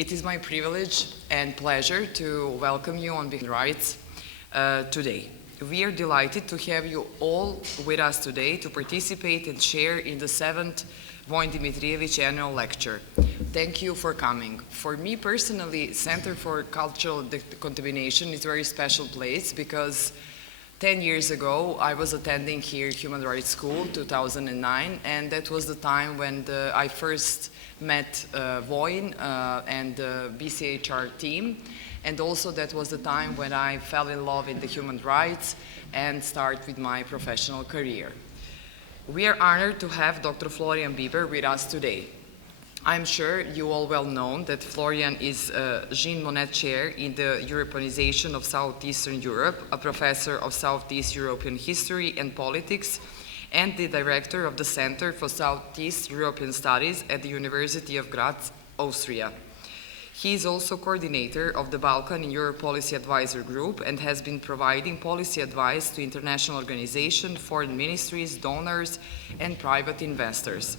It is my privilege and pleasure to welcome you on Human Rights today. We are delighted to have you all with us today to participate and share in the 7th Vojina Dimitrijević annual lecture. Thank you for coming. For me personally, Center for Cultural Decontamination is a very special place because 10 years ago I was attending here Human Rights School, 2009, and that was the time when I first met Vojin and the BCHR team, and also that was the time when I fell in love in the human rights and started with my professional career. We are honored to have Dr. Florian Bieber with us today. I'm sure you all well know that Florian is a Jean Monnet Chair in the Europeanization of Southeastern Europe, a professor of Southeast European History and Politics, and the director of the Center for Southeast European Studies at the University of Graz, Austria. He is also coordinator of the Balkan and Europe Policy Advisor Group and has been providing policy advice to international organizations, foreign ministries, donors, and private investors.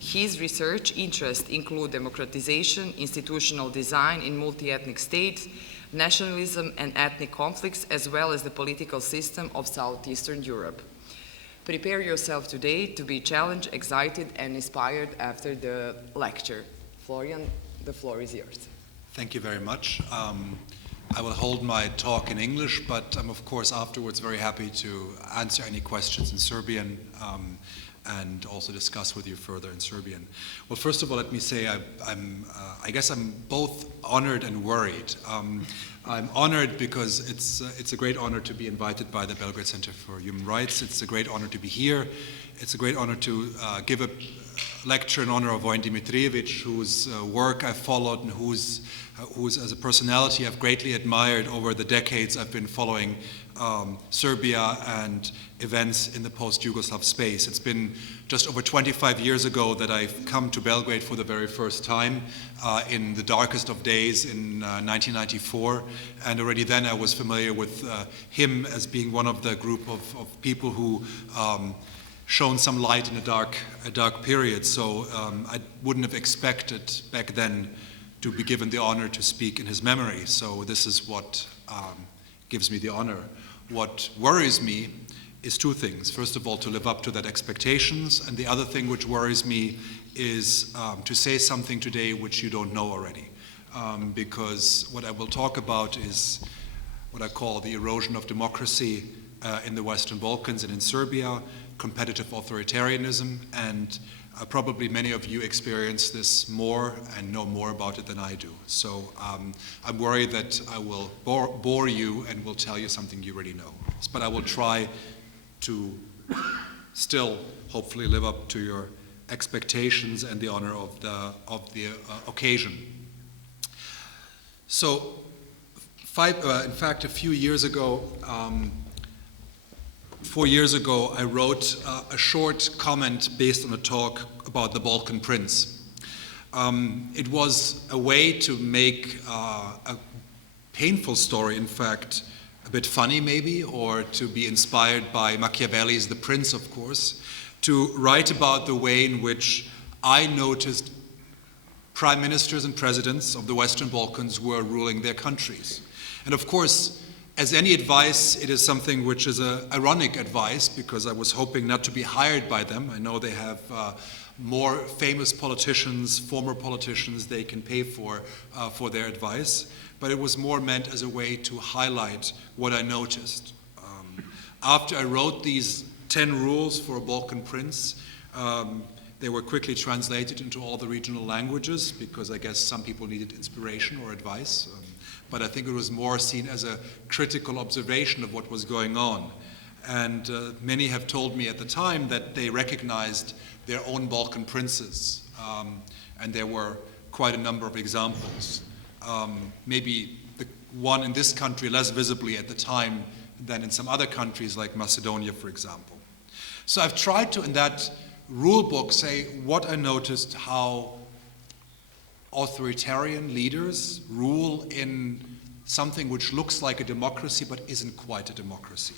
His research interests include democratization, institutional design in multi-ethnic states, nationalism and ethnic conflicts, as well as the political system of Southeastern Europe. Prepare yourself today to be challenged, excited, and inspired after the lecture. Florian, the floor is yours. Thank you very much. I will hold my talk in English, but I'm of course afterwards very happy to answer any questions in Serbian and also discuss with you further in Serbian. Well, first of all, let me say I guess I'm both honored and worried. I'm honored because it's a great honor to be invited by the Belgrade Center for Human Rights. It's a great honor to be here. It's a great honor to give a lecture in honor of Vojin Dimitrijević, whose work I've followed and whose as a personality I've greatly admired over the decades I've been following Serbia and events in the post-Yugoslav space. It's been just over 25 years ago that I've come to Belgrade for the very first time in the darkest of days in 1994, and already then I was familiar with him as being one of the group of people who shone some light in a dark period. So I wouldn't have expected back then to be given the honor to speak in his memory. So this is what gives me the honor. What worries me is two things. First of all, to live up to that expectations, and the other thing which worries me is to say something today which you don't know already. Because what I will talk about is what I call the erosion of democracy in the Western Balkans and in Serbia, competitive authoritarianism, and probably many of you experience this more and know more about it than I do. So I'm worried that I will bore you and will tell you something you already know. But I will try to still hopefully live up to your expectations and the honor of the occasion. So in fact, a few years ago, 4 years ago, I wrote a short comment based on a talk about the Balkan Prince. It was a way to make a painful story, in fact, a bit funny maybe, or to be inspired by Machiavelli's The Prince, of course, to write about the way in which I noticed prime ministers and presidents of the Western Balkans were ruling their countries. And of course, as any advice, it is something which is ironic advice, because I was hoping not to be hired by them. I know they have more famous politicians, former politicians they can pay for their advice, but it was more meant as a way to highlight what I noticed. After I wrote these 10 rules for a Balkan prince, they were quickly translated into all the regional languages, because I guess some people needed inspiration or advice. But I think it was more seen as a critical observation of what was going on. And many have told me at the time that they recognized their own Balkan princes. And there were quite a number of examples. Maybe the one in this country less visibly at the time than in some other countries like Macedonia, for example. So I've tried to, in that rule book, say what I noticed, how authoritarian leaders rule in something which looks like a democracy but isn't quite a democracy.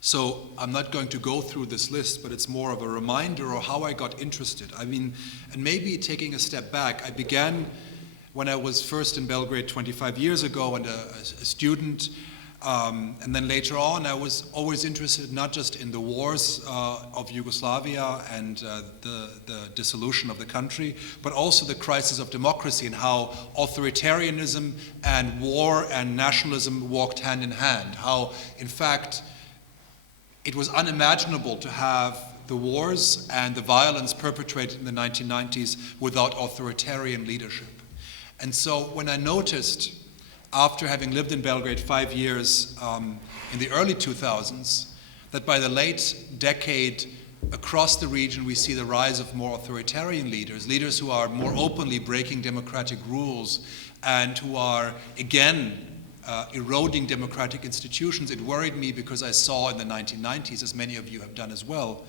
So I'm not going to go through this list, but it's more of a reminder of how I got interested. I mean, and maybe taking a step back, I began when I was first in Belgrade 25 years ago and a student, and then later on, I was always interested not just in the wars of Yugoslavia and the dissolution of the country, but also the crisis of democracy and how authoritarianism and war and nationalism walked hand in hand. How, in fact, it was unimaginable to have the wars and the violence perpetrated in the 1990s without authoritarian leadership. And so when I noticed, after having lived in Belgrade 5 years in the early 2000s, that by the late decade, across the region, we see the rise of more authoritarian leaders, leaders who are more openly breaking democratic rules and who are, again, eroding democratic institutions. It worried me because I saw in the 1990s, as many of you have done as well,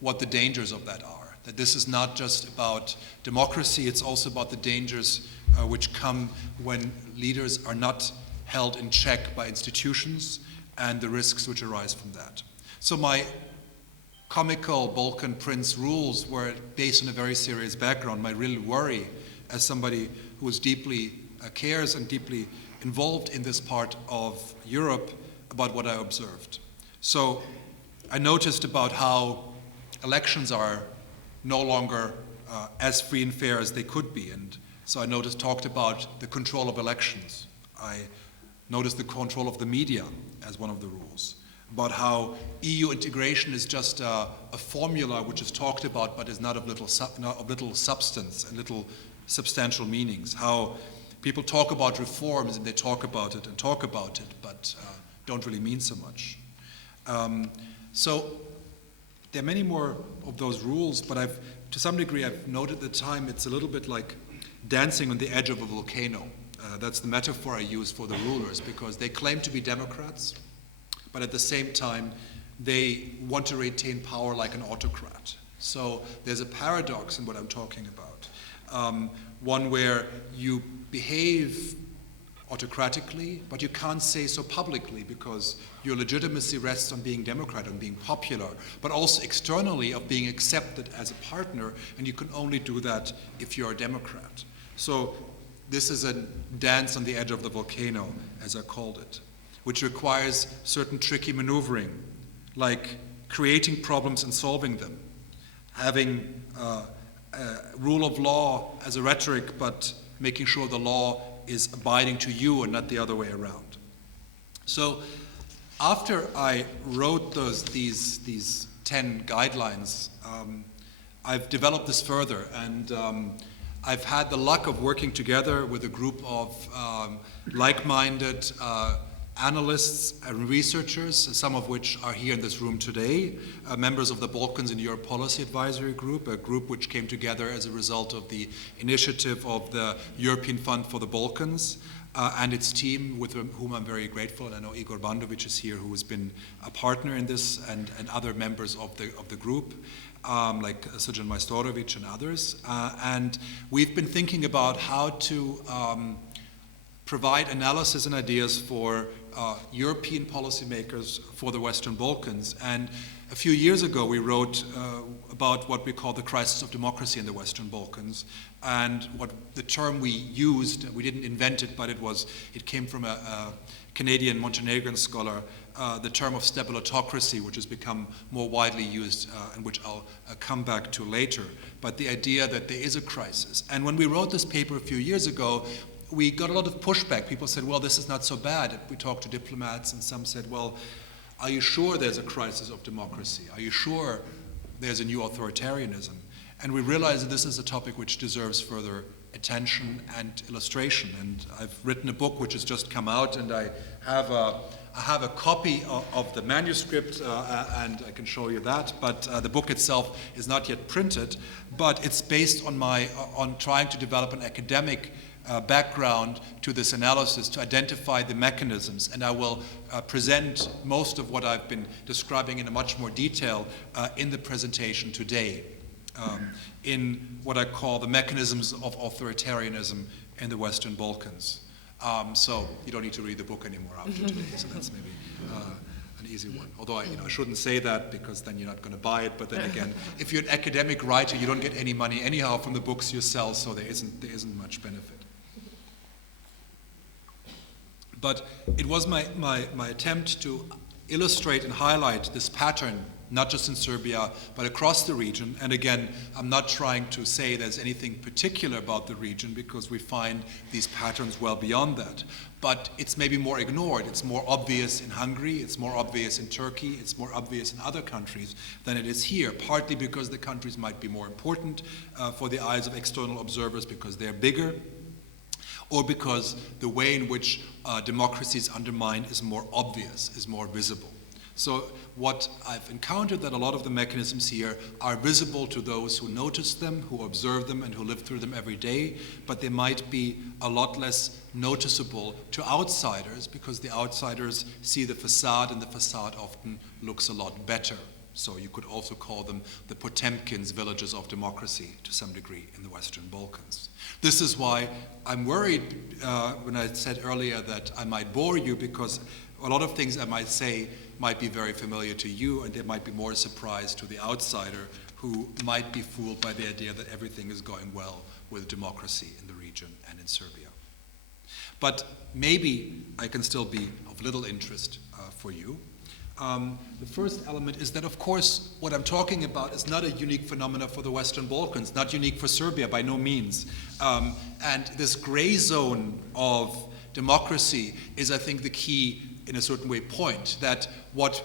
what the dangers of that are. That this is not just about democracy, it's also about the dangers which come when leaders are not held in check by institutions and the risks which arise from that. So my comical Balkan Prince rules were based on a very serious background. My real worry as somebody who is deeply cares and deeply involved in this part of Europe about what I observed. So I noticed about how elections are no longer as free and fair as they could be. And so I talked about the control of elections. I noticed the control of the media as one of the rules. About how EU integration is just a formula which is talked about but is not of little substance and little substantial meanings. How people talk about reforms and they talk about it, but don't really mean so much. So there are many more of those rules, but to some degree I've noted at the time it's a little bit like dancing on the edge of a volcano. That's the metaphor I use for the rulers, because they claim to be democrats, but at the same time they want to retain power like an autocrat. So there's a paradox in what I'm talking about. One where you behave autocratically, but you can't say so publicly because your legitimacy rests on being democrat, on being popular, but also externally of being accepted as a partner, and you can only do that if you're a democrat. So this is a dance on the edge of the volcano, as I called it, which requires certain tricky maneuvering, like creating problems and solving them, having rule of law as a rhetoric, but making sure the law is abiding to you and not the other way around. So after I wrote these 10 guidelines, I've developed this further, and I've had the luck of working together with a group of like-minded analysts and researchers, some of which are here in this room today, members of the Balkans and Europe Policy Advisory Group, a group which came together as a result of the initiative of the European Fund for the Balkans, and its team, with whom I'm very grateful. And I know Igor Bandovic is here, who has been a partner in this, and other members of the group, like Srđan Majstorović and others. And we've been thinking about how to provide analysis and ideas for European policymakers for the Western Balkans. And a few years ago, we wrote about what we call the crisis of democracy in the Western Balkans. And what the term we used, we didn't invent it, but it came from a Canadian Montenegrin scholar, the term of stabilitocracy, which has become more widely used and which I'll come back to later. But the idea that there is a crisis. And when we wrote this paper a few years ago, we got a lot of pushback. People said, well, this is not so bad. We talked to diplomats, and some said, well, are you sure there's a crisis of democracy? Are you sure there's a new authoritarianism? And we realized that this is a topic which deserves further attention and illustration. And I've written a book which has just come out, and I have a copy of the manuscript, and I can show you that. But the book itself is not yet printed, but it's based on trying to develop an academic background to this analysis to identify the mechanisms, and I will present most of what I've been describing in a much more detail in the presentation today, in what I call the mechanisms of authoritarianism in the Western Balkans. So you don't need to read the book anymore after today, so that's maybe an easy one. Although I shouldn't say that, because then you're not going to buy it. But then again, if you're an academic writer, you don't get any money anyhow from the books you sell, so there isn't much benefit. But it was my attempt to illustrate and highlight this pattern, not just in Serbia, but across the region. And again, I'm not trying to say there's anything particular about the region, because we find these patterns well beyond that. But it's maybe more ignored. It's more obvious in Hungary, it's more obvious in Turkey, it's more obvious in other countries than it is here, partly because the countries might be more important for the eyes of external observers because they're bigger, or because the way in which democracy is undermined is more obvious, is more visible. So what I've encountered, that a lot of the mechanisms here are visible to those who notice them, who observe them, and who live through them every day, but they might be a lot less noticeable to outsiders, because the outsiders see the facade, and the facade often looks a lot better. So you could also call them the Potemkin's villages of democracy to some degree in the Western Balkans. This is why I'm worried when I said earlier that I might bore you, because a lot of things I might say might be very familiar to you, and they might be more a surprise to the outsider who might be fooled by the idea that everything is going well with democracy in the region and in Serbia. But maybe I can still be of little interest for you. The first element is that, of course, what I'm talking about is not a unique phenomenon for the Western Balkans, not unique for Serbia by no means. And this gray zone of democracy is, I think, the key, in a certain way, point, that what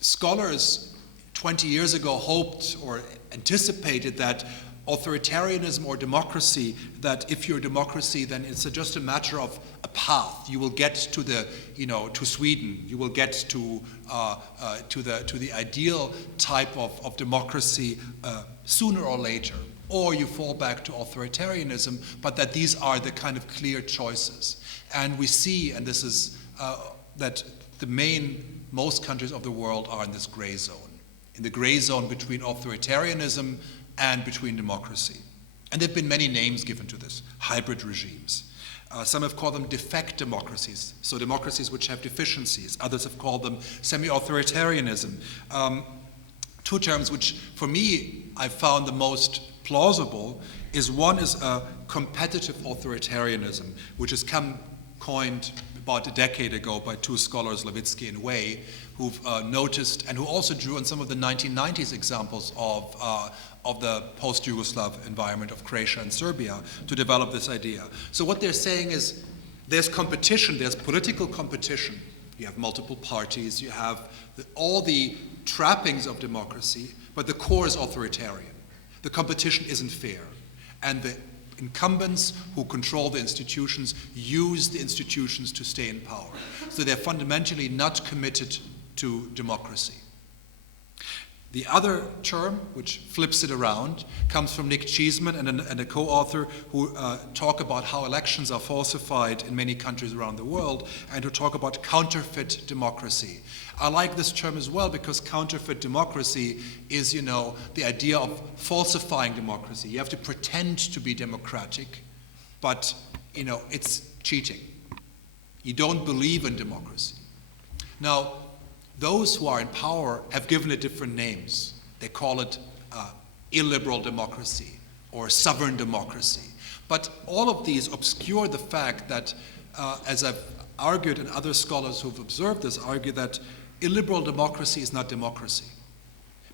scholars 20 years ago hoped or anticipated, that authoritarianism or democracy, that if you're a democracy, then it's just a matter of a path. You will get to the, to Sweden. You will get to the ideal type of democracy sooner or later, or you fall back to authoritarianism. But that these are the kind of clear choices, and we see, and this is that most countries of the world are in this gray zone, in the gray zone between authoritarianism and between democracy. And there have been many names given to this: hybrid regimes. Some have called them defect democracies, so democracies which have deficiencies. Others have called them semi-authoritarianism. Two terms which, for me, I found the most plausible is one is a competitive authoritarianism, which has coined about a decade ago by two scholars, Levitsky and Way, who've noticed and who also drew on some of the 1990s examples of the post-Yugoslav environment of Croatia and Serbia to develop this idea. So what they're saying is there's competition, there's political competition. You have multiple parties, you have all the trappings of democracy, but the core is authoritarian. The competition isn't fair. And the incumbents who control the institutions use the institutions to stay in power. So they're fundamentally not committed to democracy. The other term, which flips it around, comes from Nick Cheeseman and a co-author who talk about how elections are falsified in many countries around the world, and who talk about counterfeit democracy. I like this term as well, because counterfeit democracy is, the idea of falsifying democracy. You have to pretend to be democratic, but, it's cheating. You don't believe in democracy. Now, those who are in power have given it different names. They call it illiberal democracy or sovereign democracy. But all of these obscure the fact that, as I've argued, and other scholars who've observed this argue, that illiberal democracy is not democracy.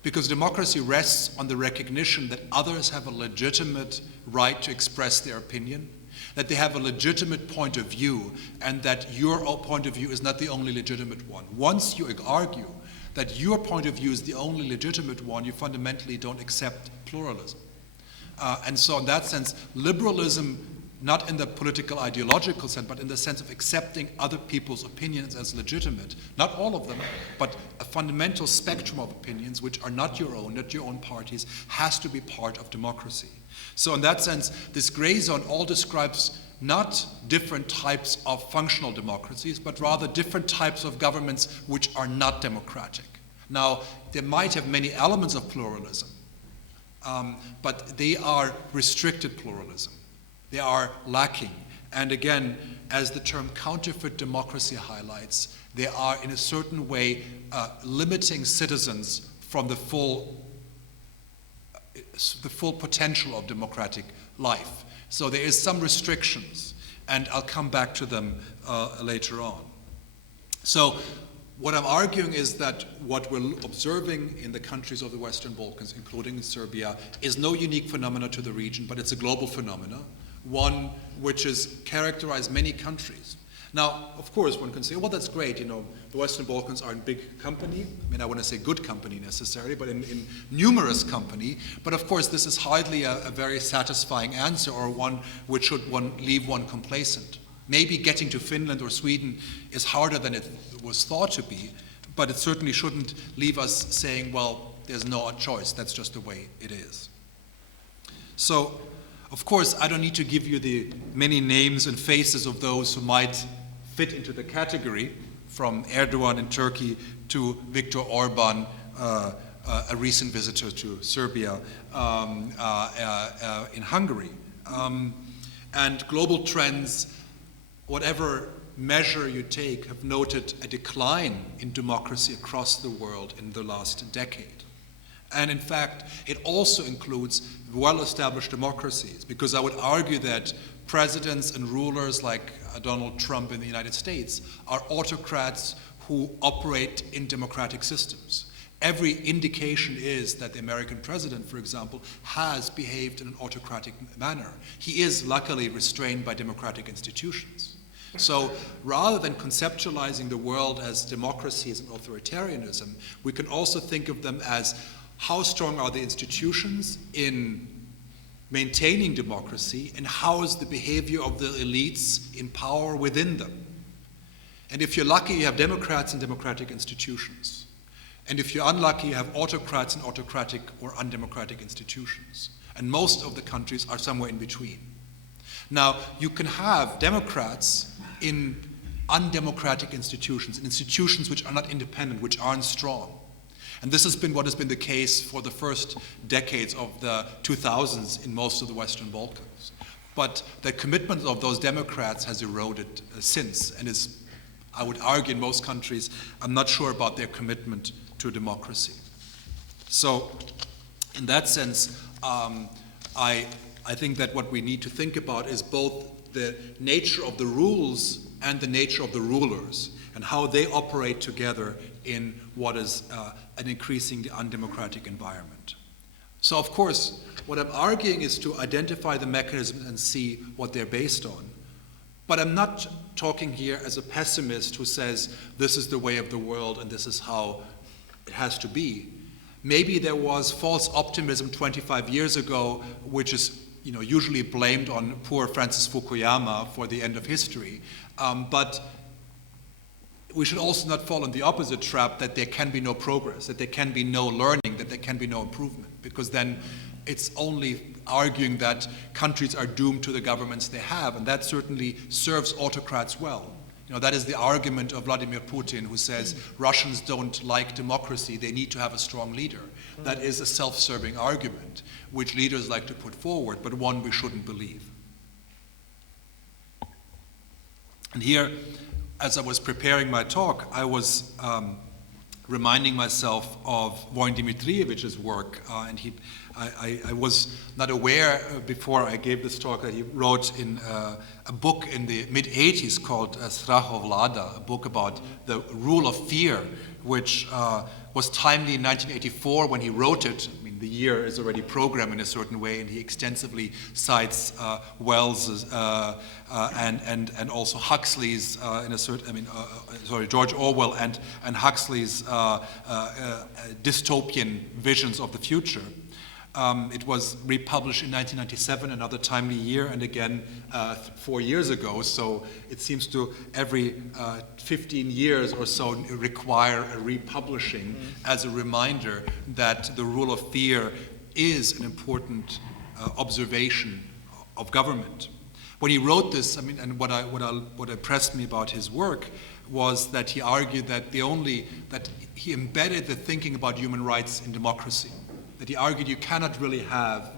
Because democracy rests on the recognition that others have a legitimate right to express their opinion, that they have a legitimate point of view, and that your point of view is not the only legitimate one. Once you argue that your point of view is the only legitimate one, you fundamentally don't accept pluralism. And so in that sense, liberalism, not in the political ideological sense, but in the sense of accepting other people's opinions as legitimate, not all of them, but a fundamental spectrum of opinions which are not your own parties, has to be part of democracy. So in that sense, this gray zone all describes not different types of functional democracies, but rather different types of governments which are not democratic. Now, they might have many elements of pluralism, but they are restricted pluralism. They are lacking. And again, as the term counterfeit democracy highlights, they are in a certain way limiting citizens from the full potential of democratic life. So there is some restrictions. and I'll come back to them later on. So what I'm arguing is that what we're observing in the countries of the Western Balkans, including in Serbia, is no unique phenomena to the region, but it's a global phenomena, one which has characterized many countries. Now, of course, one can say, well, that's great, the Western Balkans are in big company. I mean, I want to say good company necessarily, but in numerous company. But of course, this is hardly a very satisfying answer, or one which should leave one complacent. Maybe getting to Finland or Sweden is harder than it was thought to be, but it certainly shouldn't leave us saying, well, there's no choice, that's just the way it is. So, of course, I don't need to give you the many names and faces of those who might fit into the category, from Erdogan in Turkey to Viktor Orban, a recent visitor to Serbia, in Hungary. And global trends, whatever measure you take, have noted a decline in democracy across the world in the last decade. And in fact, it also includes well-established democracies, because I would argue that presidents and rulers like Donald Trump in the United States are autocrats who operate in democratic systems. Every indication is that the American president, for example, has behaved in an autocratic manner. He is luckily restrained by democratic institutions. So rather than conceptualizing the world as democracies and authoritarianism, we can also think of them as how strong are the institutions in maintaining democracy, and how is the behavior of the elites in power within them. And if you're lucky, you have democrats and democratic institutions. And if you're unlucky, you have autocrats and autocratic or undemocratic institutions. And most of the countries are somewhere in between. Now, you can have Democrats in undemocratic institutions, in institutions which are not independent, which aren't strong. And this has been what has been the case for the first decades of the 2000s in most of the Western Balkans. But the commitment of those Democrats has eroded since, and is, I would argue, in most countries, I'm not sure about their commitment to democracy. So, in that sense, I think that what we need to think about is both the nature of the rules and the nature of the rulers, and how they operate together in what is an increasingly undemocratic environment. So, of course, what I'm arguing is to identify the mechanisms and see what they're based on. But I'm not talking here as a pessimist who says this is the way of the world and this is how it has to be. Maybe there was false optimism 25 years ago, which is usually blamed on poor Francis Fukuyama for the end of history. But we should also not fall in the opposite trap that there can be no progress, that there can be no learning, that there can be no improvement, because then it's only arguing that countries are doomed to the governments they have, and that certainly serves autocrats well. That is the argument of Vladimir Putin, who says Russians don't like democracy, they need to have a strong leader. That is a self-serving argument, which leaders like to put forward, but one we shouldn't believe. And here, as I was preparing my talk, I was reminding myself of Vojina Dimitrijević's work, and I was not aware before I gave this talk that he wrote in a book in the mid-80s called Strahov Vlada, a book about the rule of fear, which was timely in 1984 when he wrote it. I mean, the year is already programmed in a certain way, and he extensively cites Wells and also Huxley's George Orwell and Huxley's dystopian visions of the future. It was republished in 1997, another timely year, and again 4 years ago. So it seems to every 15 years or so require a republishing as a reminder that the rule of fear is an important observation of government. When he wrote this, and what impressed me about his work was that he argued that that he embedded the thinking about human rights in democracy. That he argued you cannot really have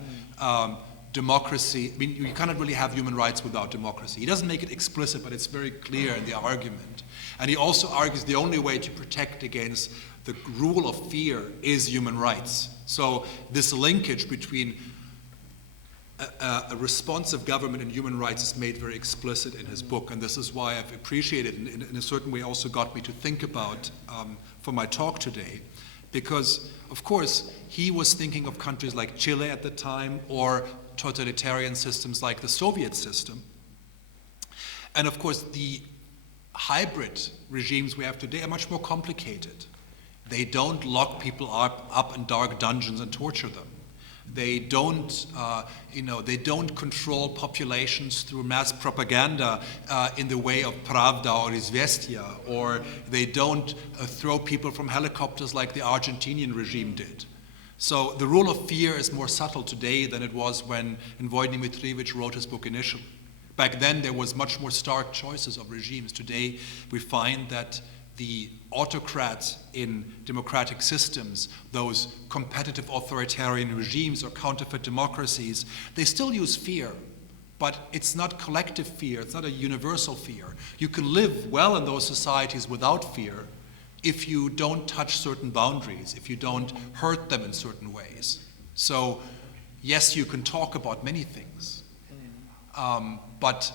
democracy, you cannot really have human rights without democracy. He doesn't make it explicit, but it's very clear in the argument. And he also argues the only way to protect against the rule of fear is human rights. So this linkage between a responsive government and human rights is made very explicit in his book, and this is why I've appreciated it, in a certain way also got me to think about for my talk today, because of course he was thinking of countries like Chile at the time, or totalitarian systems like the Soviet system. And of course the hybrid regimes we have today are much more complicated. They don't lock people up in dark dungeons and torture them. They don't, they don't control populations through mass propaganda in the way of Pravda or Izvestia, or they don't throw people from helicopters like the Argentinian regime did. So the rule of fear is more subtle today than it was when Vojina Dimitrijević wrote his book initially. Back then there was much more stark choices of regimes. Today we find that the autocrats in democratic systems, those competitive authoritarian regimes or counterfeit democracies, they still use fear, but it's not collective fear, it's not a universal fear. You can live well in those societies without fear if you don't touch certain boundaries, if you don't hurt them in certain ways. So yes, you can talk about many things, but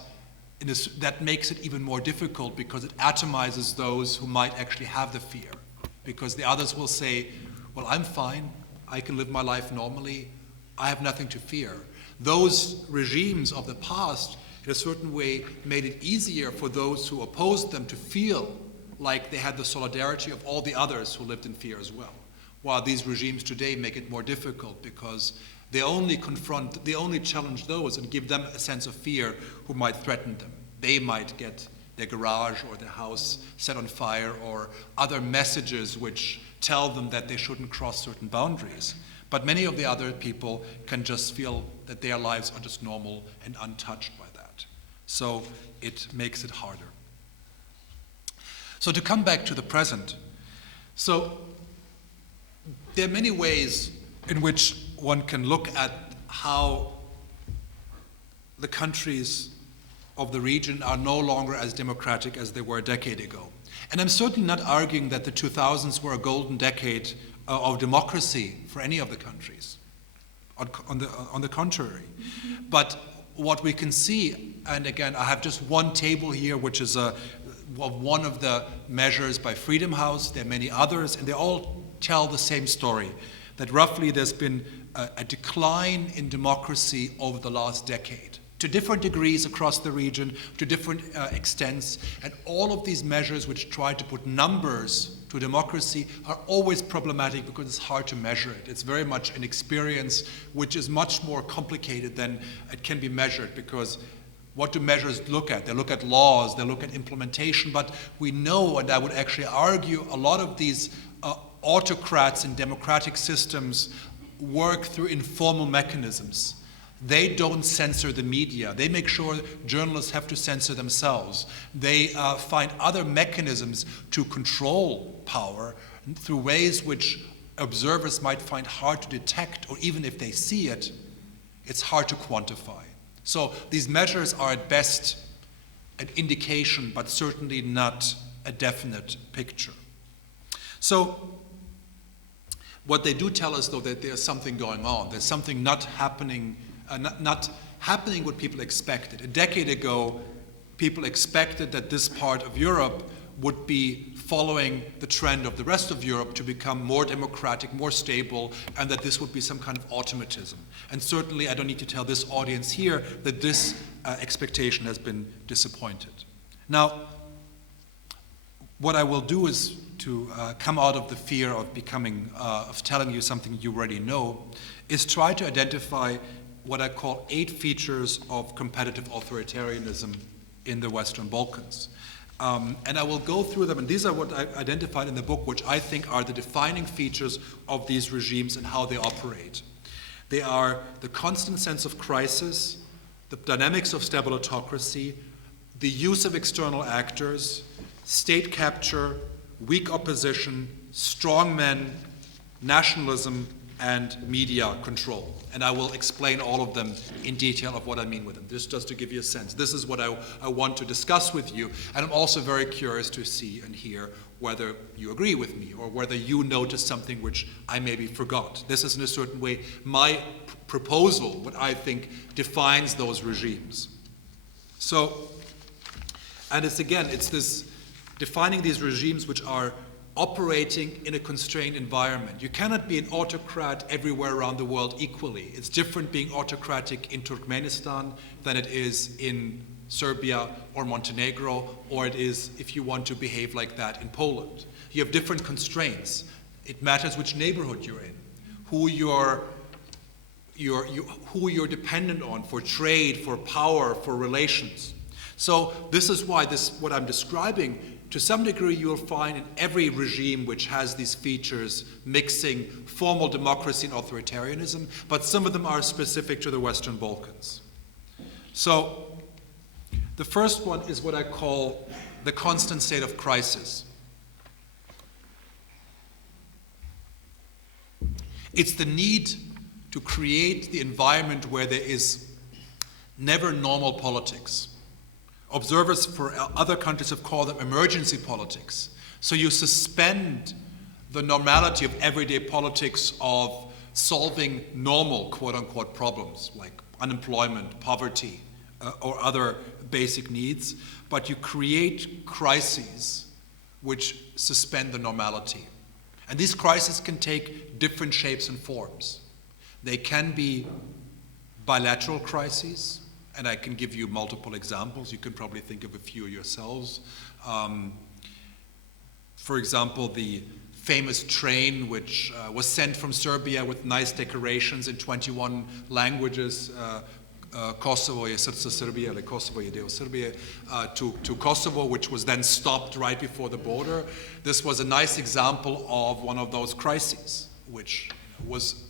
that makes it even more difficult because it atomizes those who might actually have the fear. Because the others will say, well, I'm fine, I can live my life normally, I have nothing to fear. Those regimes of the past, in a certain way, made it easier for those who opposed them to feel like they had the solidarity of all the others who lived in fear as well. While these regimes today make it more difficult because they only challenge those and give them a sense of fear who might threaten them. They might get their garage or their house set on fire, or other messages which tell them that they shouldn't cross certain boundaries. But many of the other people can just feel that their lives are just normal and untouched by that. So it makes it harder. So to come back to the present, so there are many ways in which one can look at how the countries of the region are no longer as democratic as they were a decade ago. And I'm certainly not arguing that the 2000s were a golden decade of democracy for any of the countries. On the contrary. But what we can see, and again, I have just one table here, which is one of the measures by Freedom House. There are many others, and they all tell the same story, that roughly there's been a decline in democracy over the last decade, to different degrees across the region, to different extents, and all of these measures which try to put numbers to democracy are always problematic because it's hard to measure it. It's very much an experience which is much more complicated than it can be measured, because what do measures look at? They look at laws, they look at implementation, but we know, and I would actually argue, a lot of these autocrats in democratic systems work through informal mechanisms. They don't censor the media. They make sure journalists have to censor themselves. They find other mechanisms to control power through ways which observers might find hard to detect, or even if they see it, it's hard to quantify. So these measures are at best an indication, but certainly not a definite picture. So what they do tell us, though, that there's something going on. There's something not happening what people expected. A decade ago, people expected that this part of Europe would be following the trend of the rest of Europe to become more democratic, more stable, and that this would be some kind of automatism. And certainly, I don't need to tell this audience here that this expectation has been disappointed. Now, what I will do is to come out of the fear of of telling you something you already know, is try to identify what I call 8 features of competitive authoritarianism in the Western Balkans. And I will go through them, and these are what I identified in the book, which I think are the defining features of these regimes and how they operate. They are the constant sense of crisis, the dynamics of stabilitocracy, the use of external actors, state capture, weak opposition, strong men, nationalism, and media control. And I will explain all of them in detail of what I mean with them, just to give you a sense. This is what I want to discuss with you, and I'm also very curious to see and hear whether you agree with me or whether you notice something which I maybe forgot. This is in a certain way my proposal, what I think defines those regimes. So, and it's this defining these regimes which are operating in a constrained environment. You cannot be an autocrat everywhere around the world equally. It's different being autocratic in Turkmenistan than it is in Serbia or Montenegro, or it is, if you want to behave like that, in Poland. You have different constraints. It matters which neighborhood you're in, who you're dependent on for trade, for power, for relations. So this is why what I'm describing, to some degree, you'll find in every regime which has these features mixing formal democracy and authoritarianism, but some of them are specific to the Western Balkans. So the first one is what I call the constant state of crisis. It's the need to create the environment where there is never normal politics. Observers for other countries have called them emergency politics. So you suspend the normality of everyday politics of solving normal, quote-unquote, problems like unemployment, poverty, or other basic needs, but you create crises which suspend the normality. And these crises can take different shapes and forms. They can be bilateral crises, and I can give you multiple examples. You can probably think of a few yourselves. For example, the famous train which was sent from Serbia with nice decorations in 21 languages, Kosovo je srce Srbije, or Kosovo je deo Srbije, to Kosovo, which was then stopped right before the border. This was a nice example of one of those crises, which was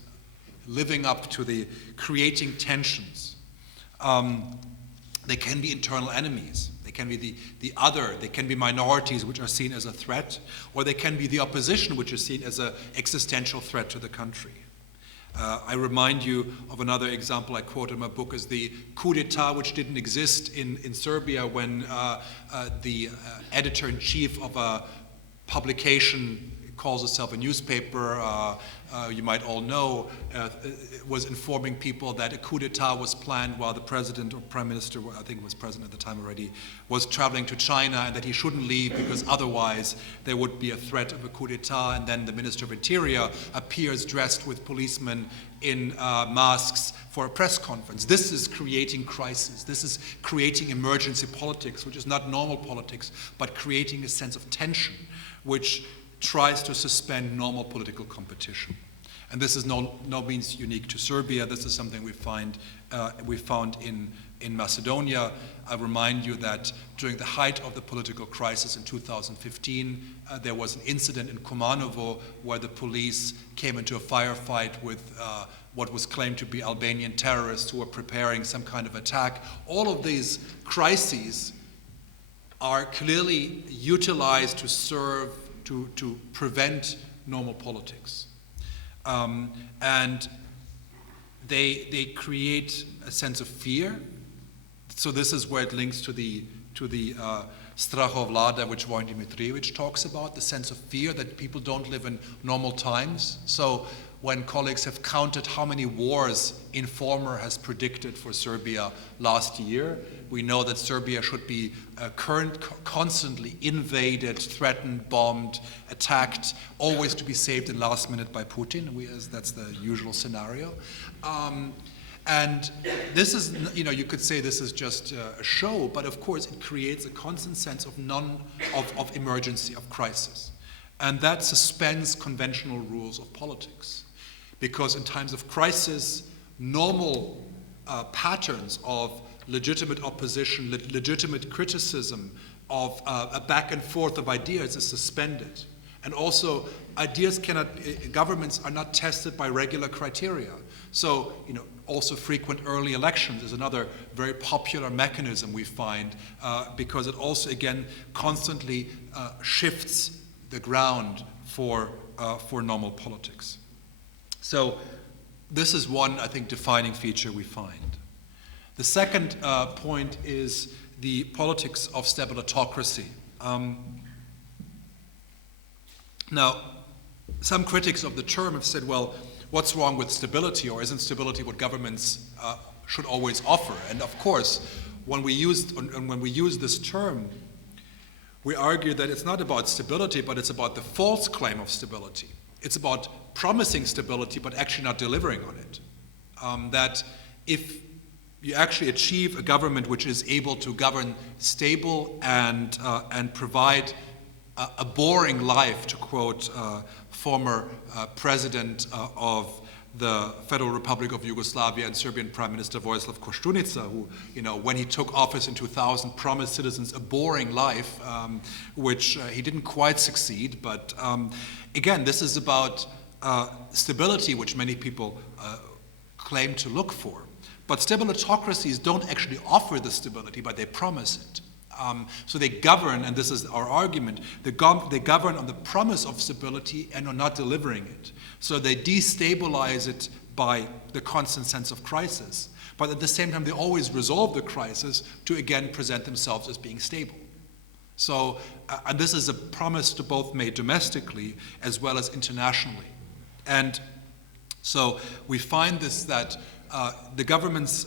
living up to the creating tensions. They can be internal enemies. They can be the other. They can be minorities which are seen as a threat, or they can be the opposition which is seen as an existential threat to the country. I remind you of another example I quote in my book is the coup d'etat which didn't exist in Serbia when the editor-in-chief of a publication calls itself a newspaper, you might all know, was informing people that a coup d'etat was planned while the president or prime minister, I think it was president at the time already, was traveling to China, and that he shouldn't leave because otherwise there would be a threat of a coup d'etat. And then the Minister of Interior appears dressed with policemen in masks for a press conference. This is creating crisis. This is creating emergency politics, which is not normal politics, but creating a sense of tension, which tries to suspend normal political competition. And this is no means unique to Serbia. This is something we found in Macedonia. I remind you that during the height of the political crisis in 2015, there was an incident in Kumanovo where the police came into a firefight with what was claimed to be Albanian terrorists who were preparing some kind of attack. All of these crises are clearly utilized to serve to prevent normal politics. And they create a sense of fear. So this is where it links to the strahovlada, which Vojina Dimitrijević talks about, the sense of fear that people don't live in normal times. So when colleagues have counted how many wars Informer has predicted for Serbia last year, we know that Serbia should be constantly invaded, threatened, bombed, attacked, always to be saved in last minute by Putin. That's the usual scenario. And this is, you could say this is just a show, but of course it creates a constant sense of emergency, of crisis. And that suspends conventional rules of politics. Because in times of crisis, normal patterns of legitimate opposition, legitimate criticism of a back and forth of ideas is suspended. And also, governments are not tested by regular criteria. So, also frequent early elections is another very popular mechanism we find because it also, again, constantly shifts the ground for normal politics. So this is one, I think, defining feature we find. The second point is the politics of stabilitocracy. Now, some critics of the term have said, well, what's wrong with stability, or isn't stability what governments should always offer? And of course, when we use this term, we argue that it's not about stability, but it's about the false claim of stability. It's about promising stability, but actually not delivering on it. That if you actually achieve a government which is able to govern stable and provide a boring life, to quote former president of the Federal Republic of Yugoslavia and Serbian Prime Minister Vojislav Koštunica, who, when he took office in 2000, promised citizens a boring life, which he didn't quite succeed. But again, this is about stability, which many people claim to look for. But stabilitocracies don't actually offer the stability, but they promise it. So they govern, and this is our argument, they govern on the promise of stability and on not delivering it. So they destabilize it by the constant sense of crisis. But at the same time, they always resolve the crisis to again present themselves as being stable. So, and this is a promise to both made domestically as well as internationally. And so we find this, that the governments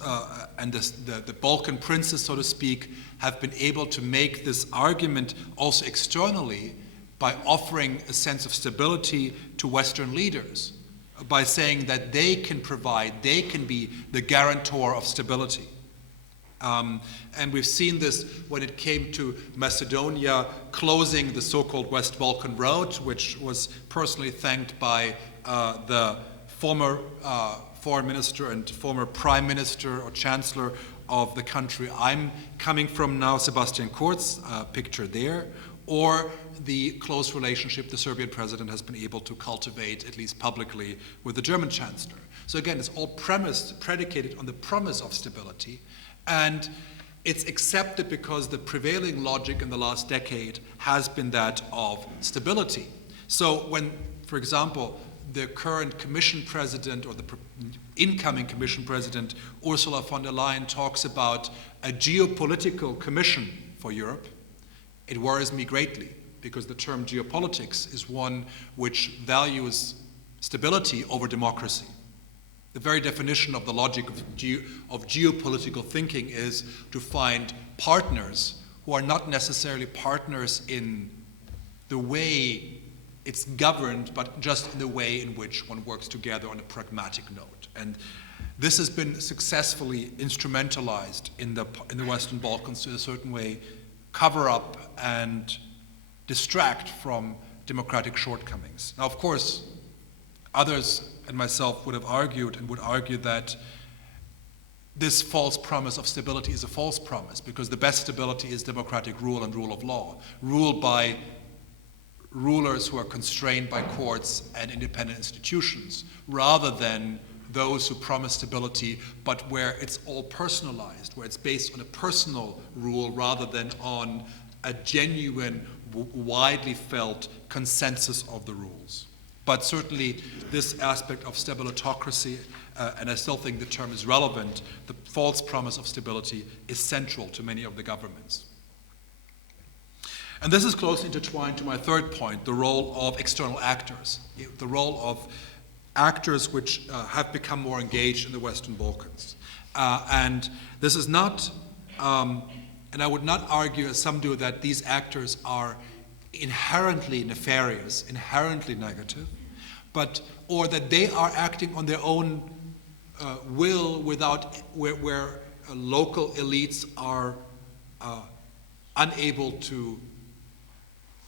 and the Balkan princes, so to speak, have been able to make this argument also externally by offering a sense of stability to Western leaders, by saying that they can be the guarantor of stability. And we've seen this when it came to Macedonia closing the so-called West Balkan Road, which was personally thanked by the former foreign minister and former prime minister or chancellor of the country I'm coming from now, Sebastian Kurz, picture there, or the close relationship the Serbian president has been able to cultivate, at least publicly, with the German chancellor. So again, it's all predicated on the promise of stability, and it's accepted because the prevailing logic in the last decade has been that of stability. So when, for example, the current Commission President or the incoming Commission President Ursula von der Leyen talks about a geopolitical commission for Europe, it worries me greatly, because the term geopolitics is one which values stability over democracy. The very definition of the logic of geopolitical thinking is to find partners who are not necessarily partners in the way it's governed, but just in the way in which one works together on a pragmatic note. And this has been successfully instrumentalized in the Western Balkans to a certain way, cover up and distract from democratic shortcomings. Now, of course, others and myself would have argued and would argue that this false promise of stability is a false promise, because the best stability is democratic rule and rule of law, ruled by rulers who are constrained by courts and independent institutions, rather than those who promise stability, but where it's all personalized, where it's based on a personal rule rather than on a genuine, widely felt consensus of the rules. But certainly this aspect of stabilitocracy, and I still think the term is relevant, the false promise of stability is central to many of the governments. And this is closely intertwined to my third point, the role of external actors, the role of actors which have become more engaged in the Western Balkans. And this is not, and I would not argue, as some do, that these actors are inherently nefarious, inherently negative, or that they are acting on their own will where local elites are unable to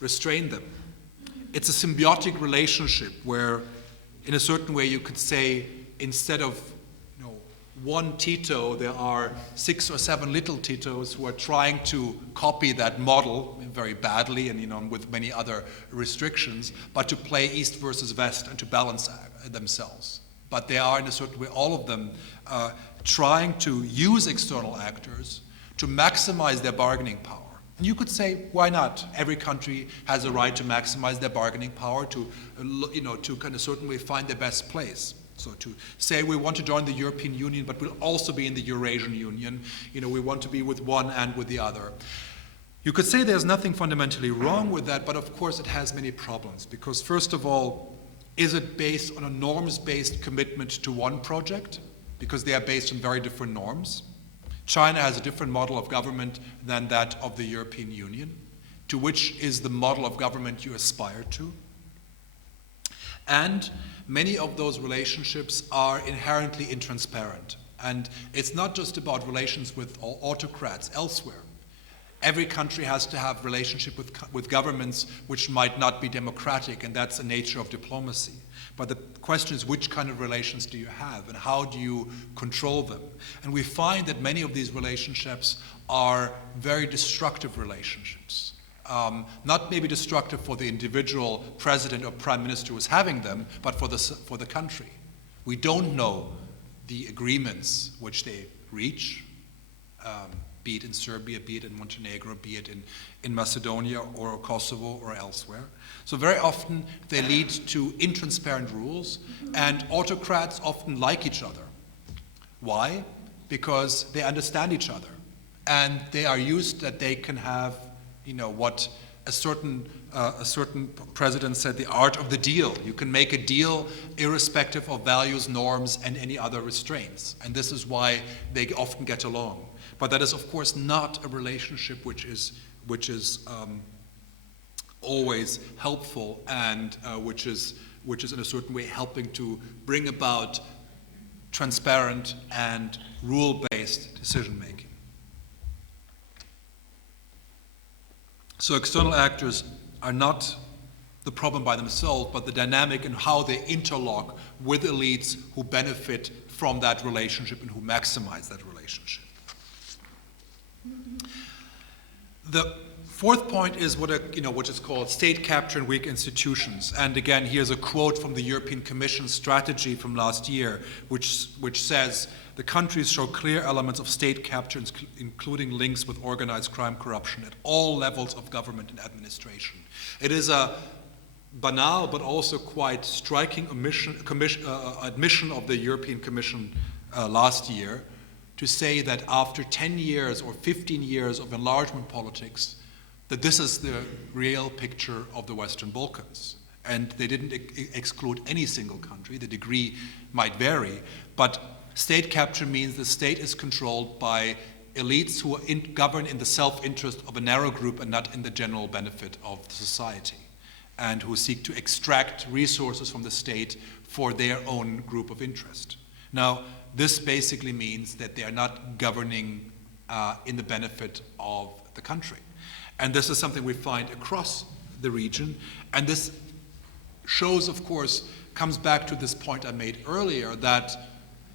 restrain them. It's a symbiotic relationship where, in a certain way, you could say, instead of one Tito, there are 6 or 7 little Titos who are trying to copy that model very badly and with many other restrictions, but to play East versus West and to balance themselves. But they are, in a certain way, all of them trying to use external actors to maximize their bargaining power. And you could say, why not? Every country has a right to maximize their bargaining power, to kind of certainly find their best place. So to say we want to join the European Union, but we'll also be in the Eurasian Union. We want to be with one and with the other. You could say there's nothing fundamentally wrong with that, but of course it has many problems, because first of all, is it based on a norms-based commitment to one project? Because they are based on very different norms. China has a different model of government than that of the European Union. To which is the model of government you aspire to? And many of those relationships are inherently intransparent. And it's not just about relations with autocrats elsewhere. Every country has to have relationship with governments which might not be democratic, and that's the nature of diplomacy. But the question is, which kind of relations do you have, and how do you control them? And we find that many of these relationships are very destructive relationships. Not maybe destructive for the individual president or prime minister who is having them, but for the country. We don't know the agreements which they reach, be it in Serbia, be it in Montenegro, be it in Macedonia or Kosovo or elsewhere. So very often they lead to intransparent rules, and autocrats often like each other. Why? Because they understand each other, and they are used that they can have, what a certain president said, the art of the deal. You can make a deal irrespective of values, norms, and any other restraints. And this is why they often get along. But that is, of course, not a relationship which is always helpful, and which is in a certain way helping to bring about transparent and rule-based decision-making. So external actors are not the problem by themselves, but the dynamic and how they interlock with elites who benefit from that relationship and who maximize that relationship. The fourth point is what is called state capture and weak institutions. And again, here's a quote from the European Commission strategy from last year, which says, the countries show clear elements of state capture, including links with organized crime, corruption at all levels of government and administration. It is a banal but also quite striking admission of the European Commission last year to say that after 10 years or 15 years of enlargement politics, that this is the real picture of the Western Balkans. And they didn't exclude any single country. The degree might vary, but state capture means the state is controlled by elites who govern in the self-interest of a narrow group and not in the general benefit of the society, and who seek to extract resources from the state for their own group of interest. Now, this basically means that they are not governing in the benefit of the country. And this is something we find across the region. And this shows, of course, comes back to this point I made earlier, that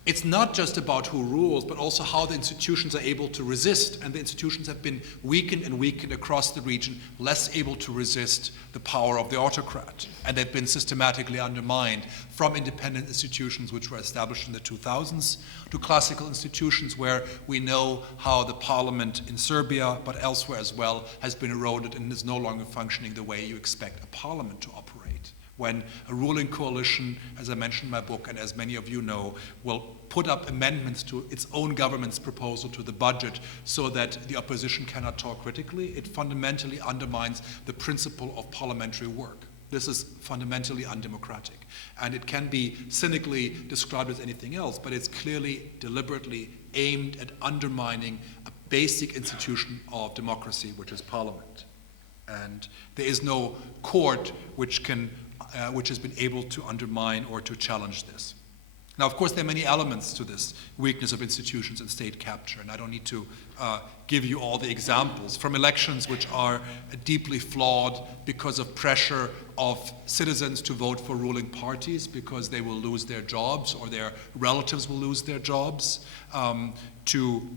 it's not just about who rules, but also how the institutions are able to resist. And the institutions have been weakened and weakened across the region, less able to resist the power of the autocrat. And they've been systematically undermined, from independent institutions which were established in the 2000s to classical institutions where we know how the parliament in Serbia, but elsewhere as well, has been eroded and is no longer functioning the way you expect a parliament to operate. When a ruling coalition, as I mentioned in my book, and as many of you know, will put up amendments to its own government's proposal to the budget so that the opposition cannot talk critically, it fundamentally undermines the principle of parliamentary work. This is fundamentally undemocratic. And it can be cynically described as anything else, but it's clearly, deliberately aimed at undermining a basic institution of democracy, which is parliament. And there is no court which has been able to undermine or to challenge this. Now, of course, there are many elements to this weakness of institutions and state capture, and I don't need to give you all the examples, from elections which are deeply flawed because of pressure of citizens to vote for ruling parties because they will lose their jobs or their relatives will lose their jobs, to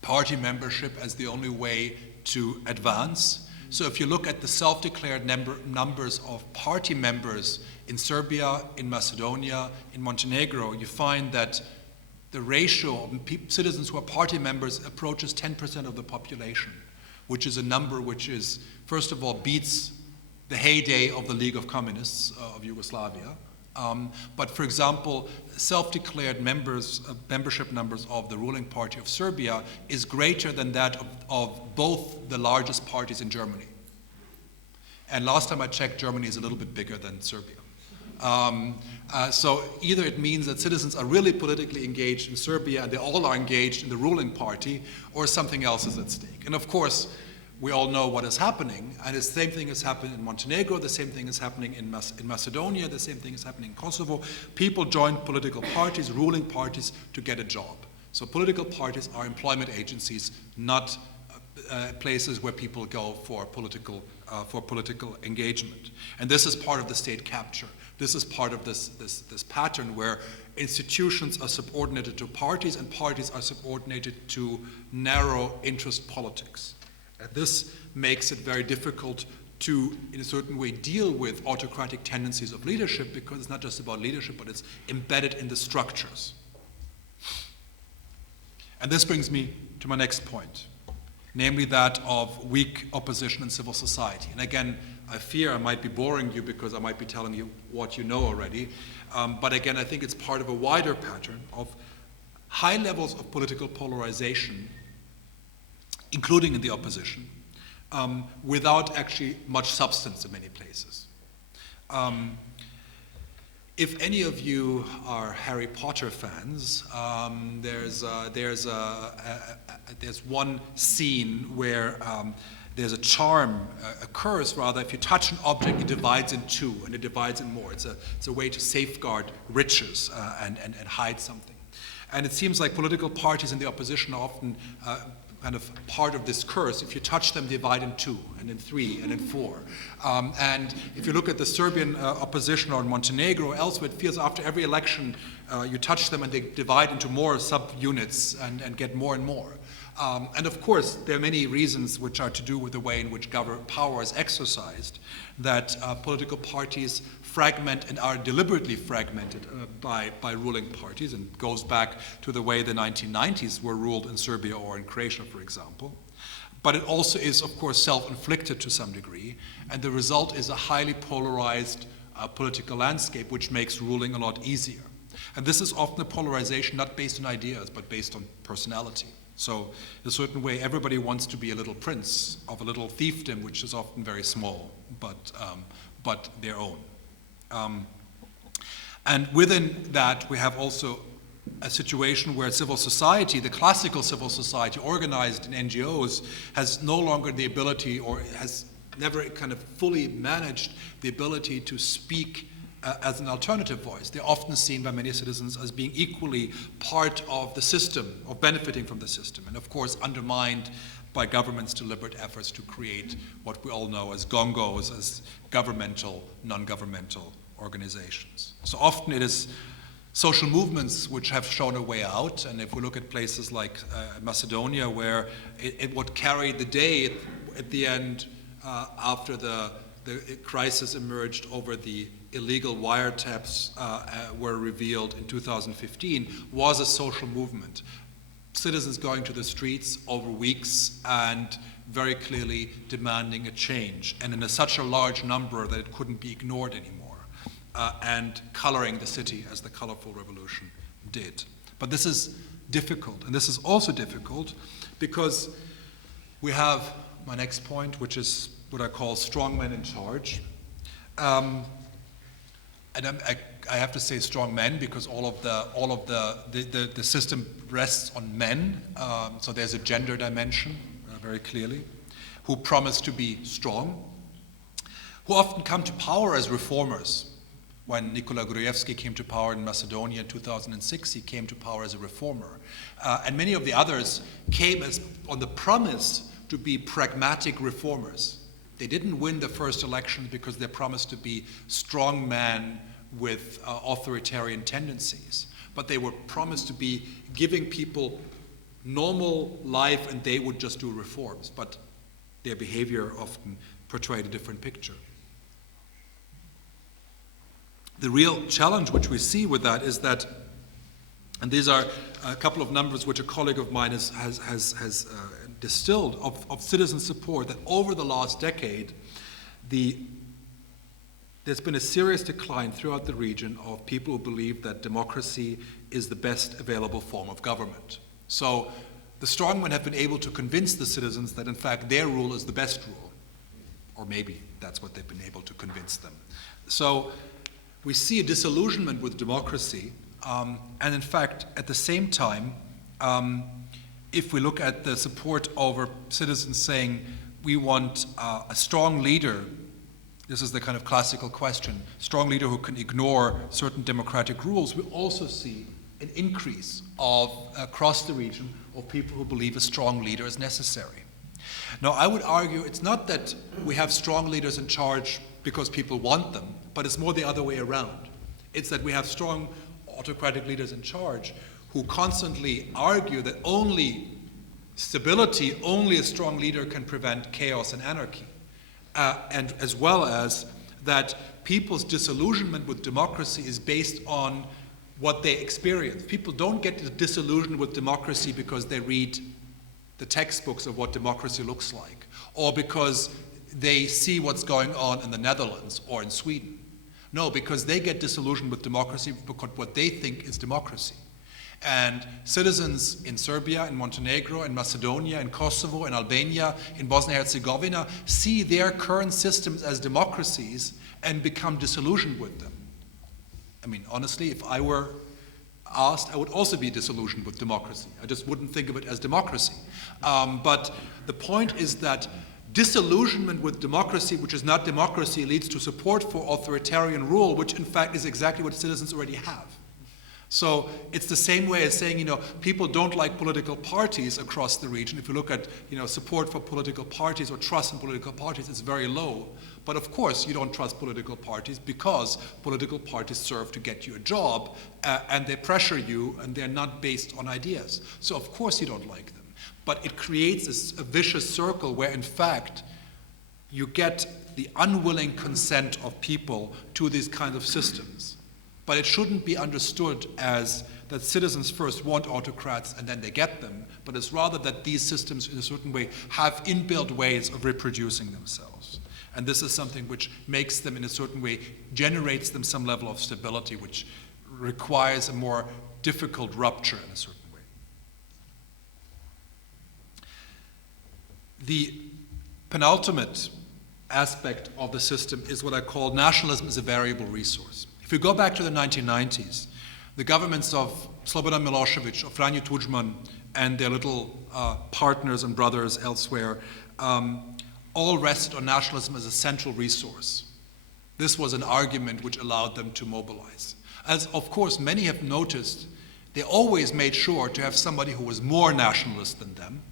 party membership as the only way to advance. So if you look at the self-declared numbers of party members in Serbia, in Macedonia, in Montenegro, you find that the ratio of citizens who are party members approaches 10% of the population, which is a number which is, first of all, beats the heyday of the League of Communists of Yugoslavia, But for example, self-declared membership numbers of the ruling party of Serbia is greater than that of both the largest parties in Germany. And last time I checked, Germany is a little bit bigger than Serbia. So either it means that citizens are really politically engaged in Serbia and they all are engaged in the ruling party, or something else is at stake. And of course, we all know what is happening, and the same thing is happening in Montenegro, the same thing is happening in Macedonia, the same thing is happening in Kosovo. People join political parties, ruling parties, to get a job. So political parties are employment agencies, not places where people go for political engagement. And this is part of the state capture. This is part of this pattern where institutions are subordinated to parties and parties are subordinated to narrow interest politics. And this makes it very difficult to, in a certain way, deal with autocratic tendencies of leadership, because it's not just about leadership, but it's embedded in the structures. And this brings me to my next point, namely that of weak opposition in civil society. And again, I fear I might be boring you because I might be telling you what you know already. But again, I think it's part of a wider pattern of high levels of political polarization, including in the opposition, without actually much substance in many places. If any of you are Harry Potter fans, there's one scene where there's a charm, a curse rather. If you touch an object, it divides in two, and it divides in more. It's a way to safeguard riches and hide something. And it seems like political parties in the opposition are often kind of part of this curse. If you touch them, divide in two, and in three, and in four. And if you look at the Serbian opposition or in Montenegro or elsewhere, it feels after every election you touch them and they divide into more subunits and get more and more. And of course, there are many reasons which are to do with the way in which power is exercised, that political parties fragment and are deliberately fragmented by ruling parties, and goes back to the way the 1990s were ruled in Serbia or in Croatia, for example. But it also is, of course, self-inflicted to some degree, and the result is a highly polarized political landscape, which makes ruling a lot easier. And this is often a polarization not based on ideas, but based on personality. So in a certain way, everybody wants to be a little prince of a little fiefdom, which is often very small, but their own. And within that, we have also a situation where civil society, the classical civil society organized in NGOs, has no longer the ability, or has never kind of fully managed the ability to speak as an alternative voice. They're often seen by many citizens as being equally part of the system, or benefiting from the system, and of course undermined by government's deliberate efforts to create what we all know as gongos, as governmental, non-governmental organizations. So often it is social movements which have shown a way out, and if we look at places like Macedonia, where it would carry the day at the end after the crisis emerged over the illegal wiretaps were revealed in 2015, was a social movement. Citizens going to the streets over weeks and very clearly demanding a change, and in such a large number that it couldn't be ignored anymore, and coloring the city as the colorful revolution did. But this is difficult, and this is also difficult because we have my next point, which is what I call strong men in charge. And I have to say strong men because all of the system rests on men. So there's a gender dimension very clearly, who promise to be strong, who often come to power as reformers. When Nikola Gruevski came to power in Macedonia in 2006, he came to power as a reformer. And many of the others came as on the promise to be pragmatic reformers. They didn't win the first election because they promised to be strong men with authoritarian tendencies. But they were promised to be giving people normal life and they would just do reforms. But their behavior often portrayed a different picture. The real challenge which we see with that is that, and these are a couple of numbers which a colleague of mine has distilled of citizen support, that over the last decade, the there's been a serious decline throughout the region of people who believe that democracy is the best available form of government. So the strongmen have been able to convince the citizens that in fact their rule is the best rule, or maybe that's what they've been able to convince them. So we see a disillusionment with democracy, and in fact at the same time, if we look at the support over citizens saying we want a strong leader, this is the kind of classical question, strong leader who can ignore certain democratic rules, we also see an increase of, across the region, of people who believe a strong leader is necessary. Now, I would argue it's not that we have strong leaders in charge because people want them, but it's more the other way around. It's that we have strong autocratic leaders in charge who constantly argue that only stability, only a strong leader can prevent chaos and anarchy. And as well as that people's disillusionment with democracy is based on what they experience. People don't get disillusioned with democracy because they read the textbooks of what democracy looks like, or because they see what's going on in the Netherlands or in Sweden. No, because they get disillusioned with democracy because what they think is democracy. And citizens in Serbia, in Montenegro, in Macedonia, in Kosovo, in Albania, in Bosnia-Herzegovina see their current systems as democracies and become disillusioned with them. I mean, honestly, if I were asked, I would also be disillusioned with democracy. I just wouldn't think of it as democracy. But the point is that disillusionment with democracy, which is not democracy, leads to support for authoritarian rule, which in fact is exactly what citizens already have. So it's the same way as saying, people don't like political parties across the region. If you look at, support for political parties or trust in political parties, it's very low. But of course, you don't trust political parties because political parties serve to get you a job and they pressure you and they're not based on ideas. So of course you don't like them. But it creates a vicious circle where in fact you get the unwilling consent of people to these kinds of systems. But it shouldn't be understood as that citizens first want autocrats and then they get them, but it's rather that these systems in a certain way have inbuilt ways of reproducing themselves. And this is something which makes them in a certain way, generates them some level of stability, which requires a more difficult rupture in a certain way. The penultimate aspect of the system is what I call nationalism as a variable resource. If we go back to the 1990s, the governments of Slobodan Milošević, of Franjo Tuđman, and their little partners and brothers elsewhere, all rested on nationalism as a central resource. This was an argument which allowed them to mobilize. As, of course, many have noticed, they always made sure to have somebody who was more nationalist than them.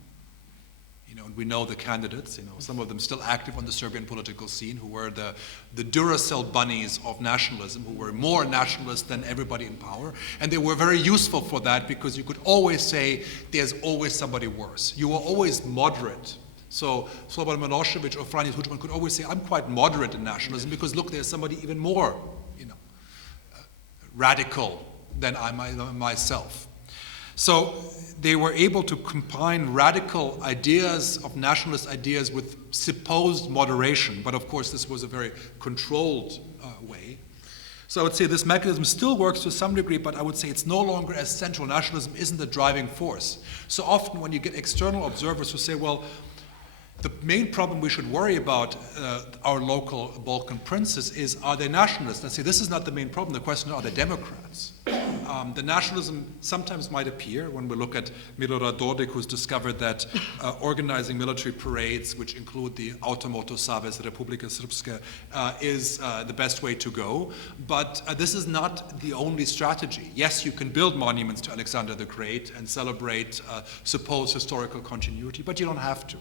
And we know the candidates, some of them still active on the Serbian political scene, who were the Duracell bunnies of nationalism, who were more nationalist than everybody in power. And they were very useful for that because you could always say, there's always somebody worse. You were always moderate. So Slobodan Milošević or Franjo Tuđman could always say, I'm quite moderate in nationalism because look, there's somebody even more, radical than I myself. So they were able to combine radical ideas of nationalist ideas with supposed moderation, but of course this was a very controlled way. So I would say this mechanism still works to some degree, but I would say it's no longer as central. Nationalism isn't the driving force. So often when you get external observers who say, well, the main problem we should worry about our local Balkan princes is, are they nationalists? I say this is not the main problem. The question is, are they Democrats? The nationalism sometimes might appear when we look at Milorad Dodik, who's discovered that organizing military parades, which include the Automoto Savez Republika Srpska, is the best way to go. But this is not the only strategy. Yes, you can build monuments to Alexander the Great and celebrate supposed historical continuity, but you don't have to.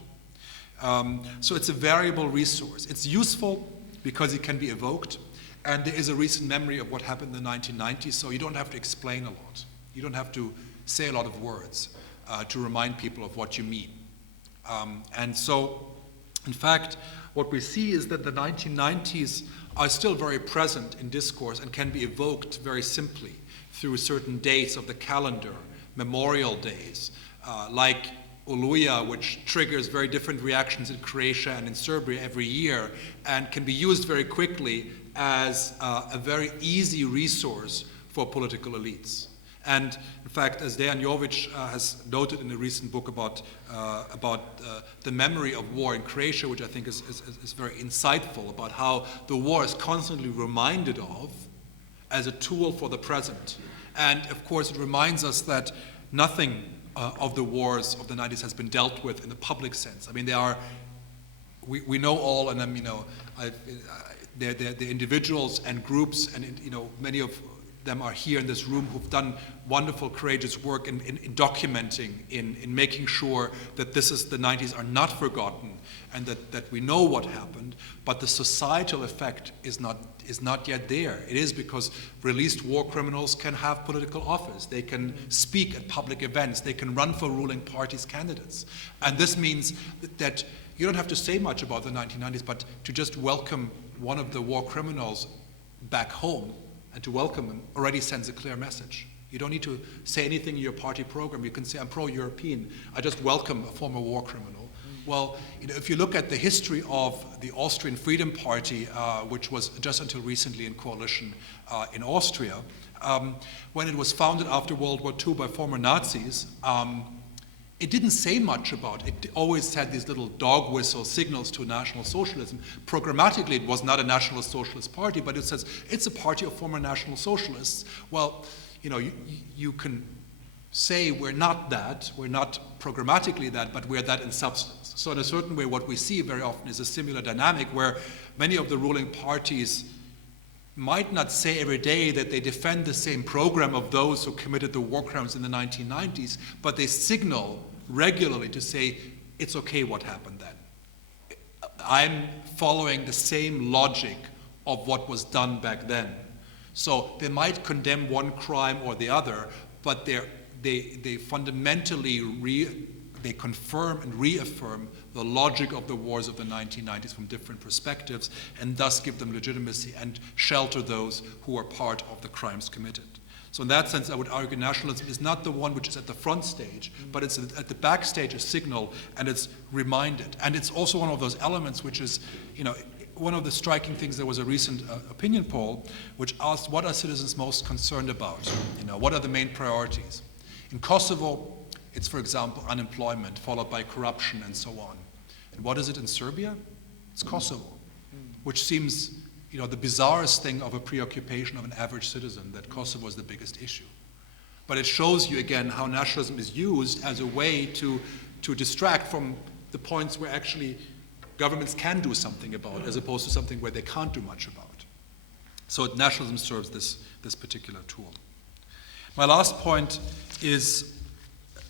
So it's a variable resource. It's useful because it can be evoked, and there is a recent memory of what happened in the 1990s, so you don't have to explain a lot. You don't have to say a lot of words to remind people of what you mean. And so, in fact, what we see is that the 1990s are still very present in discourse and can be evoked very simply through certain dates of the calendar, memorial days, like Oluja, which triggers very different reactions in Croatia and in Serbia every year and can be used very quickly as a very easy resource for political elites. And in fact, as Dejan Jovic has noted in a recent book about the memory of war in Croatia, which I think is very insightful, about how the war is constantly reminded of as a tool for the present. And of course, it reminds us that nothing of the wars of the 90s has been dealt with in the public sense. I mean, we know all, and they're individuals and groups, and many of them are here in this room who've done wonderful, courageous work in documenting, in making sure that the 90s are not forgotten, and that we know what happened, but the societal effect is not yet there. It is because released war criminals can have political office, they can speak at public events, they can run for ruling parties' candidates. And this means that you don't have to say much about the 1990s, but to just welcome one of the war criminals back home, and to welcome him already sends a clear message. You don't need to say anything in your party program. You can say, I'm pro-European. I just welcome a former war criminal. Well, if you look at the history of the Austrian Freedom Party, which was just until recently in coalition in Austria, when it was founded after World War II by former Nazis, it didn't say much about it. It always had these little dog whistle signals to National Socialism. Programmatically, it was not a National Socialist party, but it says it's a party of former National Socialists. Well, you can say we're not that, we're not programmatically that, but we're that in substance. So in a certain way, what we see very often is a similar dynamic where many of the ruling parties might not say every day that they defend the same program of those who committed the war crimes in the 1990s, but they signal regularly to say, it's okay what happened then. I'm following the same logic of what was done back then. So they might condemn one crime or the other, but they fundamentally they confirm and reaffirm the logic of the wars of the 1990s from different perspectives, and thus give them legitimacy and shelter those who are part of the crimes committed. So in that sense, I would argue nationalism is not the one which is at the front stage, but it's at the backstage a signal, and it's reminded. And it's also one of those elements which is, one of the striking things, there was a recent opinion poll which asked, what are citizens most concerned about? What are the main priorities? In Kosovo, it's, for example, unemployment, followed by corruption and so on. And what is it in Serbia? It's Kosovo, which seems, the bizarrest thing of a preoccupation of an average citizen, that Kosovo is the biggest issue. But it shows you, again, how nationalism is used as a way to distract from the points where actually governments can do something about, as opposed to something where they can't do much about. So nationalism serves this particular tool. My last point is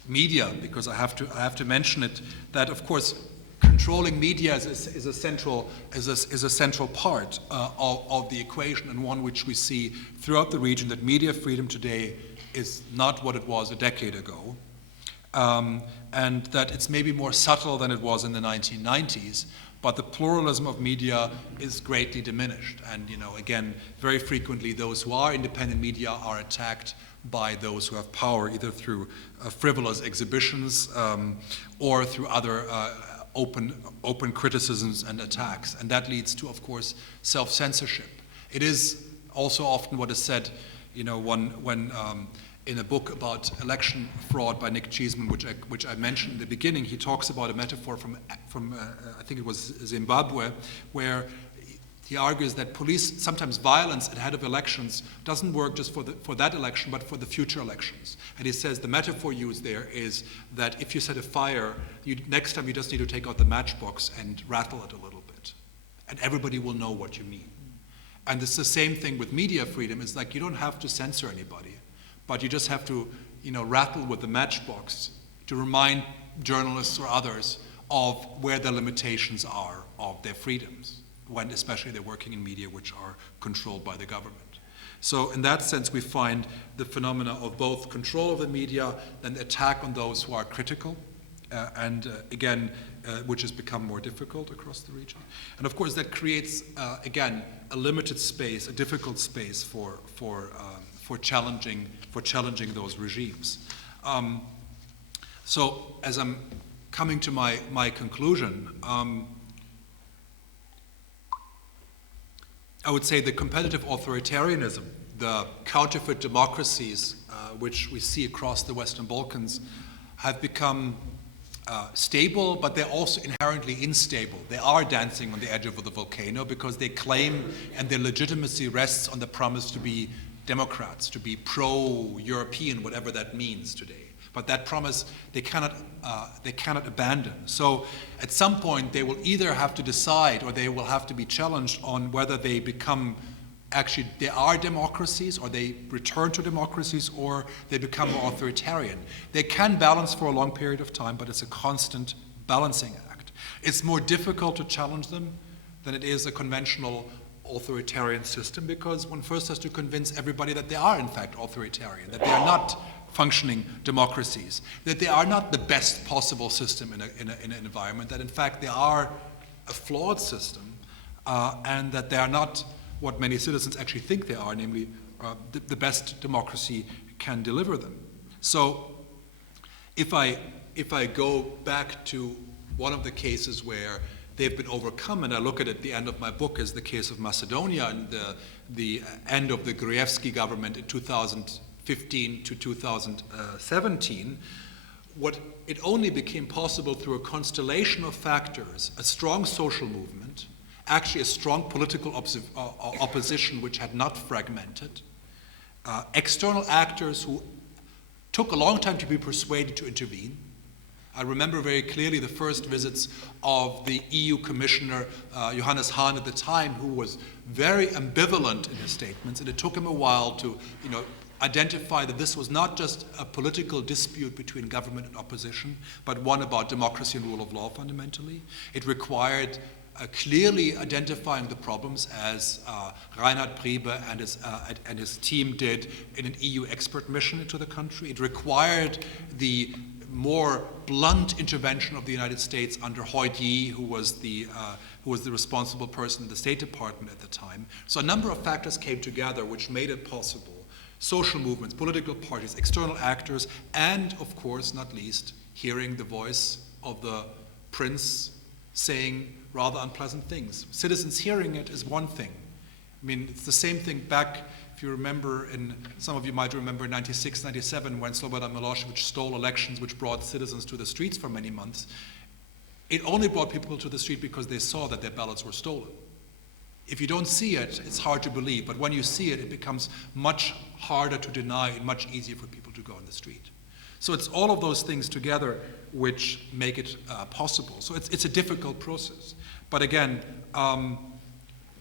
media, because I have to mention it, that of course controlling media is a central part of the equation, and one which we see throughout the region, that media freedom today is not what it was a decade ago, and that it's maybe more subtle than it was in the 1990s, but the pluralism of media is greatly diminished. And again, very frequently those who are independent media are attacked by those who have power, either through frivolous exhibitions or through other open criticisms and attacks. And that leads to, of course, self-censorship. It is also often what is said, when in a book about election fraud by Nick Cheeseman, which I mentioned in the beginning, he talks about a metaphor from I think it was Zimbabwe, where he argues that sometimes violence ahead of elections doesn't work just for that election, but for the future elections. And he says the metaphor used there is that if you set a fire, next time you just need to take out the matchbox and rattle it a little bit, and everybody will know what you mean. And it's the same thing with media freedom. It's like you don't have to censor anybody, but you just have to, rattle with the matchbox to remind journalists or others of where the limitations are of their freedoms, when especially they're working in media which are controlled by the government. So in that sense, we find the phenomena of both control of the media and attack on those who are critical, again, which has become more difficult across the region. And of course, that creates, again, a limited space, a difficult space for challenging those regimes. So as I'm coming to my conclusion, I would say the competitive authoritarianism, the counterfeit democracies which we see across the Western Balkans have become stable, but they're also inherently unstable. They are dancing on the edge of the volcano because they claim, and their legitimacy rests on the promise to be democrats, to be pro-European, whatever that means today. But that promise they cannot abandon. So at some point they will either have to decide, or they will have to be challenged on whether they become actually they are democracies, or they return to democracies, or they become more authoritarian. They can balance for a long period of time, but it's a constant balancing act. It's more difficult to challenge them than it is a conventional authoritarian system, because one first has to convince everybody that they are in fact authoritarian, that they are not functioning democracies, that they are not the best possible system in an environment, that in fact they are a flawed system, and that they are not what many citizens actually think they are, namely the best democracy can deliver them. So if I go back to one of the cases where they've been overcome, and I look at it at the end of my book as the case of Macedonia and the end of the Gruevski government in 2015 to 2017, it only became possible through a constellation of factors, a strong social movement, actually a strong political opposition which had not fragmented, external actors who took a long time to be persuaded to intervene. I remember very clearly the first visits of the EU Commissioner Johannes Hahn at the time, who was very ambivalent in his statements, and it took him a while to identify that this was not just a political dispute between government and opposition, but one about democracy and rule of law fundamentally. It required clearly identifying the problems, as Reinhard Priebe and his team did in an EU expert mission into the country. It required the more blunt intervention of the United States under Hoyt Yee, who was the responsible person in the State Department at the time. So a number of factors came together which made it possible. Social movements, political parties, external actors, and of course, not least, hearing the voice of the prince saying rather unpleasant things. Citizens hearing it is one thing. I mean, it's the same thing back, if you remember, some of you might remember in 96, 97, when Slobodan Milosevic stole elections, which brought citizens to the streets for many months. It only brought people to the street because they saw that their ballots were stolen. If you don't see it, it's hard to believe, but when you see it, it becomes much harder to deny and much easier for people to go on the street. So it's all of those things together which make it possible. So it's a difficult process. But again,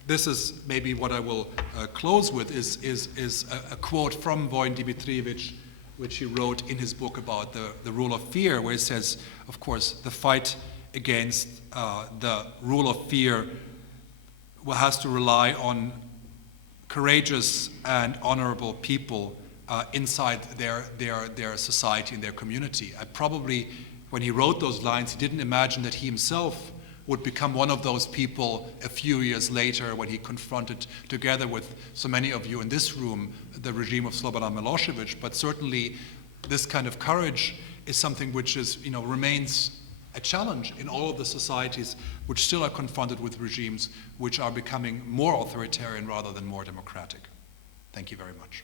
this is maybe what I will close with is a quote from Vojin Dimitrijević, which he wrote in his book about the rule of fear, where he says, of course, the fight against the rule of fear has to rely on courageous and honorable people inside their society and their community. When he wrote those lines, he didn't imagine that he himself would become one of those people a few years later when he confronted, together with so many of you in this room, the regime of Slobodan Milosevic. But certainly this kind of courage is something which remains a challenge in all of the societies which still are confronted with regimes which are becoming more authoritarian rather than more democratic. Thank you very much.